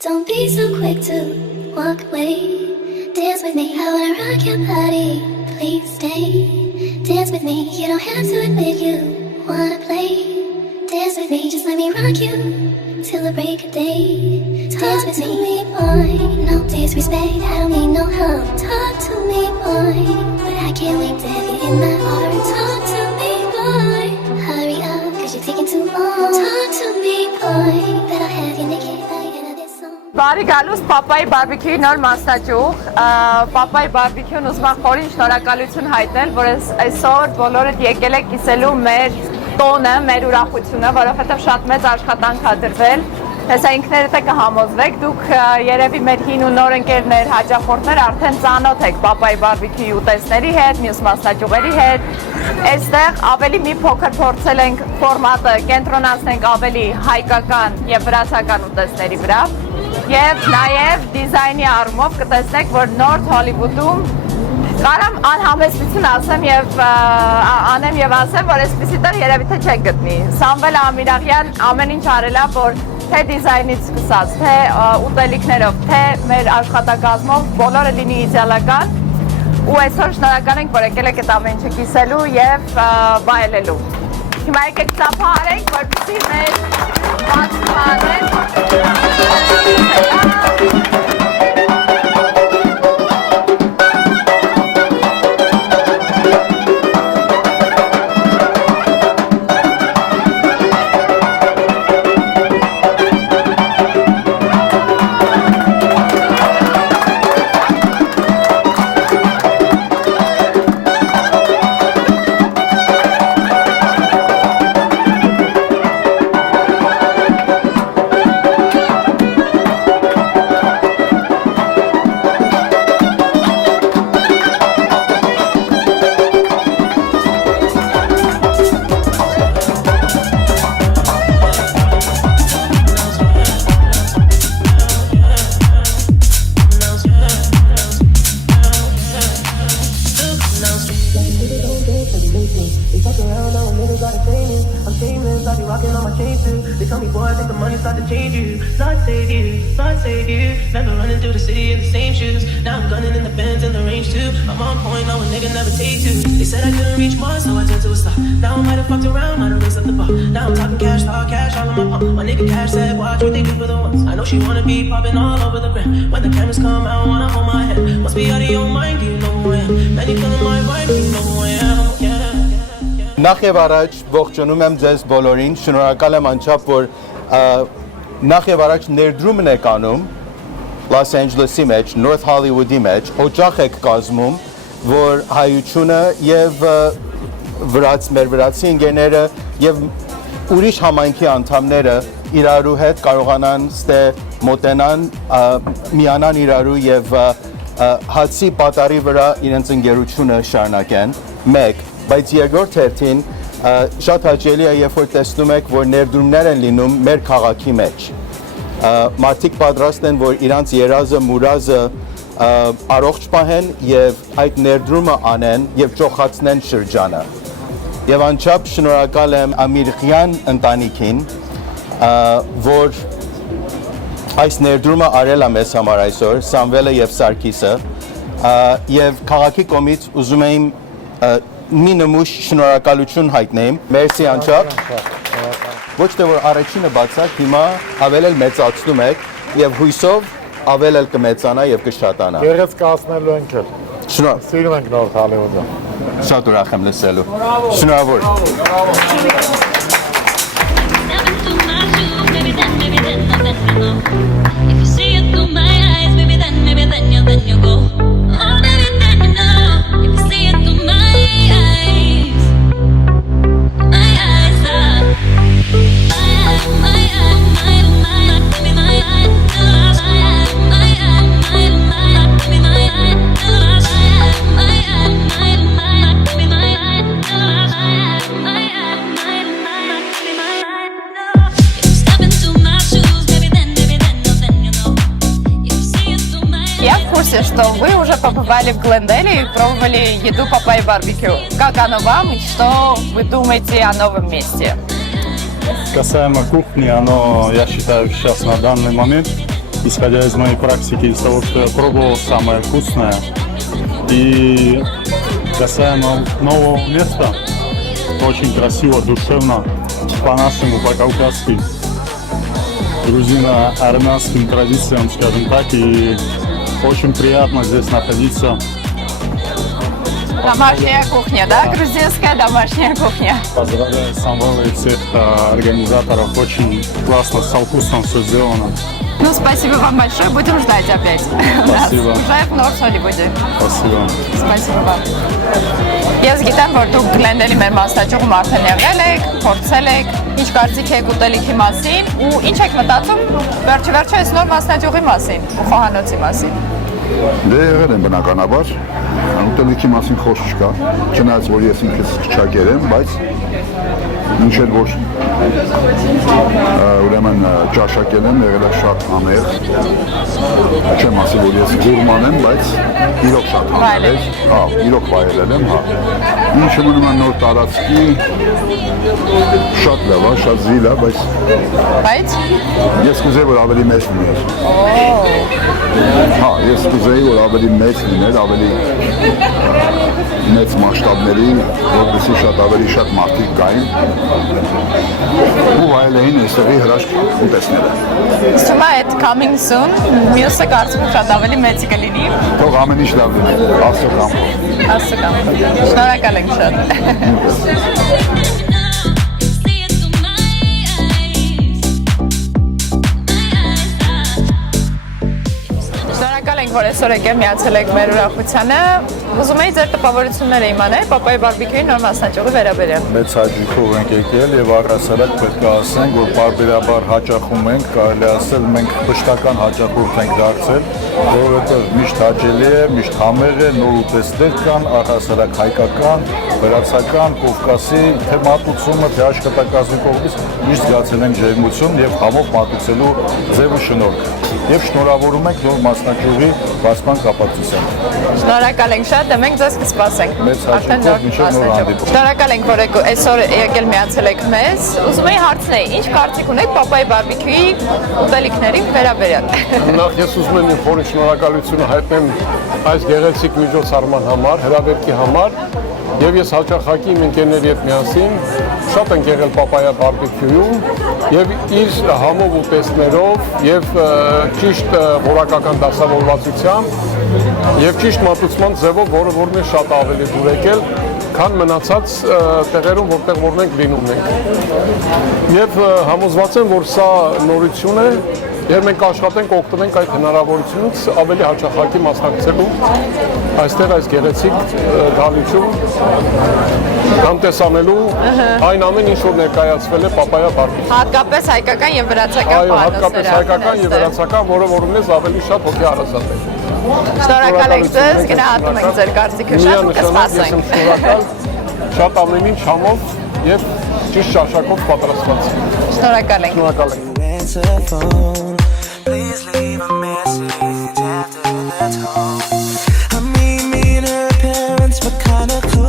Don't be so quick to walk away. Dance with me, I wanna rock your body. Please stay. Dance with me, you don't have to admit you wanna play. Dance with me, just let me rock you till the break of day. Dance with me, boy. No disrespect, I don't need no harm. Talk to me, boy. But I can't wait to have you in my heart. Talk to me, boy. Hurry up, cause you're taking too long. Talk to me, boy. That I'll have you naked by the end of this song. Բարի գալուս Պապայի բարբիքյուի նոր մասնաճյուղ, Պապայի բարբիքյուն ուզում եմ խորին շնորհակալություն հայտնել, որ այսօր բոլորդ եկել եք կիսելու մեր տոնը, մեր ուրախությունը, որովհետև շատ մեծ աշխատանք ա դրվել, հեսա ինքներդ եք կհամոզվեք, դուք երևի մեր հին ու նոր ընկերներ, հաճախորդներ արդեն ծանոթ եք Պապայի բարբիքյուի ուտեստների հետ, մյուս մասնաճյուղերի հետ, այստեղ ավելի մի փոքր փորձել ենք ֆորմատը կենտրոնացնենք ավելի հայկական եւ վրացական ուտեստների վրա Եվ նաև դիզայնի առումով կտեսնեք, որ նոր Հոլիվուդում կարամ անհամեստություն ասեմ եւ անեմ եւ ասեմ, որ այսպիսի տեղ երևի թե չեք գտնի։ Սամվել Ամիրաղյան ամեն ինչ արել է, որ թե դիզայնից սկսած, թե ուտելիքներով, թե մեր աշխատակազմով բոլորը լինի իդեալական ու այսօր շնորհակալ ենք, որ եկել եք այդ ամեն ինչը կիսելու եւ վայելելու։ Հիմա եկեք ծափահարենք, որպեսզի մեր Remember running through the city in the same shoes. Now I'm gunning in the Benz and the range too. I'm on point, now a nigga never take two. They said I couldn't reach Mars, so I turned to a star. Now I might have fucked around, might have raced up the bar. Now I'm talking cash, talk cash, all on my palm. My nigga Cash said, watch what they do for the ones. I know she wanna be popping all over the gram. When the cameras come out, I wanna hold my head. Must be out of your mind, do you know who I am? Man, you feeling my vibe, do you know who I am? Նախ եւ առաջ ողջունում եմ ձեզ բոլորին, շնորհակալ եմ անչափ, որ նախ եւ առաջ ներդրումն եք անում Los Angeles-ի մեջ, North Hollywood-ի մեջ, օջախ եք կազմում, որ հայությունը եւ մեր վրացի ընկերները եւ ուրիշ համայնքի անդամները իրարու հետ կարողանան ստե մոտենան, միանան իրարու եւ հացի պատարի վրա իրենց ընկերությունը շարունակեն, մեկ, բայց երկրորդ հերթին շատ հաճելի է, երբ որ տեսնում եք, որ ներդրումներ են լինում մեր քաղաքի մեջ։ Մարդիկ պատրաստ են, որ իրանց երազը, մուրազը առողջ պահեն եւ այդ ներդրումը անեն եւ ճոխացնեն շրջանը։ Եվ անչափ շնորհակալ եմ Ամիրղյան ընտանիքին, որ այս ներդրումը արել է մեզ համար այսօր, Սամվելը եւ Սարգիսը, եւ քաղաքի կողմից ուզում եմ մի նմուշ շնորհակալություն հայտնեմ։ Մերսի անչափ։ Ոչ թե որ առաջինը բացակ, հիմա ավել էլ մեծացնում եք եւ հույսով ավել էլ կմեծանա եւ կշատանա։ Գեղեցկացնելու ենք էլ։ Շնորհակալ։ Սիրում ենք նոր Հոլիվուդը։ Շատ ուրախ եմ լսելու։ Շնորհավոր։ If you see it through my eyes, maybe then you go. Oh, baby, then you know. If you see it through my eyes, курсе, что вы уже побывали в Глендейле и пробовали еду Папайи барбекю. Как оно вам и что вы думаете о новом месте? Касаемо кухни, оно, я считаю, сейчас на данный момент исходя из моей практики, из того, что я пробовал, самое вкусное. И касаемо нового места, очень красиво, душевно, по-нашему, по-кавказски, грузино-армянским традициям, скажем так, и очень приятно здесь находиться. Домашняя кухня, да? Грузинская домашняя кухня. Поздравляю Самвела и всех организаторов, очень классно, со вкусом все сделано. Ну, спасибо вам большое, будем ждать опять. Спасибо. Уже в Նոր-Հոլիվուդի։ Спасибо. Спасибо вам։ Ես գիտեմ, որ դուք Գլենդելի մեր մասնաճյուղում արդեն եղել եք, փորձել եք, ինչ կարծիք եք ուտելիքի մասին ու ինչ եք մտածում վերջը այս նոր մասնաճյուղի մասին ու խոհանոցի մասին։ Դե եղել եմ բնականաբար, ուտելիքի մասին խոսք չկա, չնայած որ ես ինքս չակեր եմ, բայց ինչ էլ որ ուրեմն ճաշակել եմ, եղել է շատ համեղ, չեմ ասի, որ ես գուրման եմ, բայց իրոք շատ համեղ էր, իրոք վայելել եմ, ինչը մնում է նոր տարածքի, շատ լավ է, շատ զիլ է, բայց ես կուզեի, որ ավելի մեծ լիներ, ես կուզեի, որ ավելի մեծ լիներ, ավելի մեծ մասշտաբների, որպեսզի շատ ավելի շատ մարդիկ կային ու վայելեին այստեղի հրաշք ուտեսները։ Սումա այդ coming soon, մյուսը կարծում եմ շատ ավելի մեծ կլինի։ Թող ամեն ինչ լավ լինի, Աստծո կամքով։ Աստծո կամքով։ Շնորհակալ ենք շատ։ Որ այսօր եկել միացել եք մեր ուրախությանը, ուզում էի ձեր տպավորությունները իմանալ Պապայի բարբիկյուի նոր մասնաճյուղի վերաբերյալ։ Մեծ հաճույքով ենք եկել եւ առհասարակ պետք է ասենք, որ բարբերաբար հաճախում ենք, կարելի ասել մենք պշտական հաճախորդ ենք դարձել, որովհետեւ միշտ հաճելի է, միշտ համեղ է, նոր ուտեստներ կան, առհասարակ հայկական, վրացական, Կովկասի, թե մատուցումը, թե աշխատակազմի կողմից միշտ զգացել ենք ջերմություն եւ համով մատուցելու ձև ու շնորհք։ Եվ շնորհավորում ենք նոր մասնաճյուղի բացման կապակցությամբ։ Շնորհակալ ենք շատ, մենք ձեզ կսպասենք։ Մեծ հաճույքով մինչև նոր հանդիպում։ Շնորհակալ ենք, որ այսօր եկել միացել եք մեզ։ Ուզում էի հարցնել, ինչ կարծիք ունեք Պապայի բարբիկյուի ուտելիքների վերաբերյալ։ Նախ ես ուզում եմ իմ խորին շնորհակալությունը հայտնեմ այս գեղեցիկ միջոցառման համար, հրավերքի համար, եւ ես հաճախակի իմ ընկերների հետ միասին շատ ենք եղել Պապայա բարբիկյուում եւ իր համով ուտեստներով եւ ճիշտ որակական դասավորվածությամբ եւ ճիշտ մատուցման ձևով, որը որ մեզ շատ ավելի դուր եկել, քան մնացած տեղերում, որտեղ որ մենք լինում ենք։ Եվ համոզված եմ, որ սա նորություն է եւ մենք աշխատենք օգտվենք այդ հնարավորությունից ավելի հաճախակի մասնակցելու այստեղ այս գեղեցիկ գալիչում համտեսանելու այն ամեն ինչ որ ներկայացվել է Պապայա բարբիկյուում։ Հատկապես հայկական եւ վրացական այո, հատկապես հայկական եւ վրացական, որը որ ունես ավելի շատ հոգի հարազատ է։ Շնորհակալ ենք ձեզ, գնահատում ենք ձեր կարծիքը շատ, կսպասենք։ Շնորհակալ, շատ ամեն ինչ համով եւ ճիշտ ճաշակով պատրաստված։ Շնորհակալ ենք։ Շնորհակալ ենք։ Answer the phone. Please leave a message after the tone. I mean, me and her parents were kinda close.